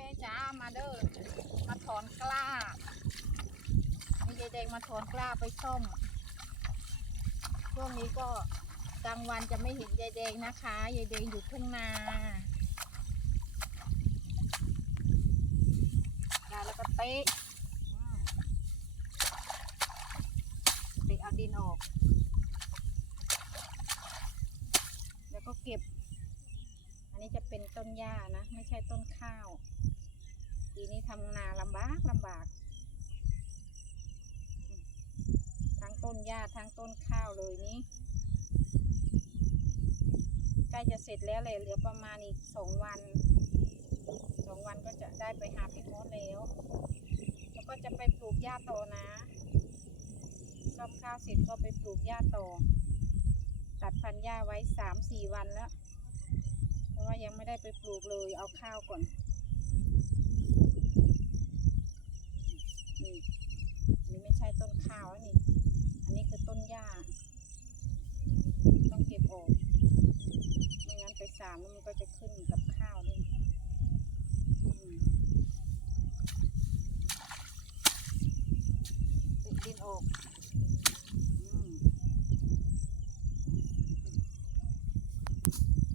แม่จ้ามาเด้อมาถอนกล้ามียายแดงมาถอนกล้าไปซ่อมช่วงนี้ก็กลางวันจะไม่เห็นยายแดงนะคะยายแดงอยู่ทุ่งนาแล้วก็เตะเตะเอาดินออก แล้วก็เก็บ อั นนี้จะเป็นต้นหญ้านะ ไม่ใช่ต้นข้าว ปีนี้ทำนาลำบากลำบาก ทั้งต้นหญ้าทั้งต้นข้าวเลยนี้ใกล้จะเสร็จแล้วเลยเหลือประมาณอีกสองวันสองวันก็จะได้ไปหาพี่มดแล้ว แล้วก็จะไปปลูกหญ้าต่อนะซ่อมข้าวเสร็จก็ไปปลูกหญ้าต่อ ตัดพันธุ์หญ้าไว้สามสี่วันแล้ว ว่ายังไม่ได้ไปปลูกเลยเอาข้าวก่อนนี่อันนี้ไม่ใช่ต้นข้าวแล้วนี่ อันนี้คือต้นหญ้า ต้องเก็บออก ไม่งั้นไปสามแล้วมันก็จะขึ้นกับข้าวนี่อืมติดดินออกอืม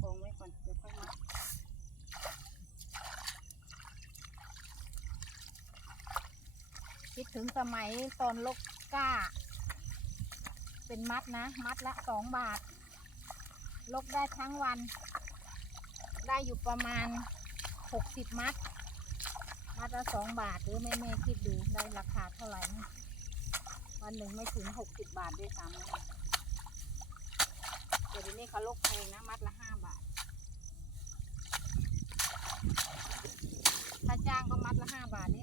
กองไว้ก่อน เดี๋ยวค่อยมัด คิดถึงสมัยตอนลกกล้า เป็นมัดนะ มัดละสองบาท ลกได้ทั้งวัน ได้อยู่ประมาณหกสิบมัด มัดละสองบาทหรือแม่แม่คิดดูได้ราคาเท่าไหร่ วันหนึ่งไม่ถึงหกสิบบาทด้วยซ้ำเดี๋ยวนี้เขาลกแพงนะ มัดละห้าบาทถ้าจ้างก็มัดละห้าบาทนี่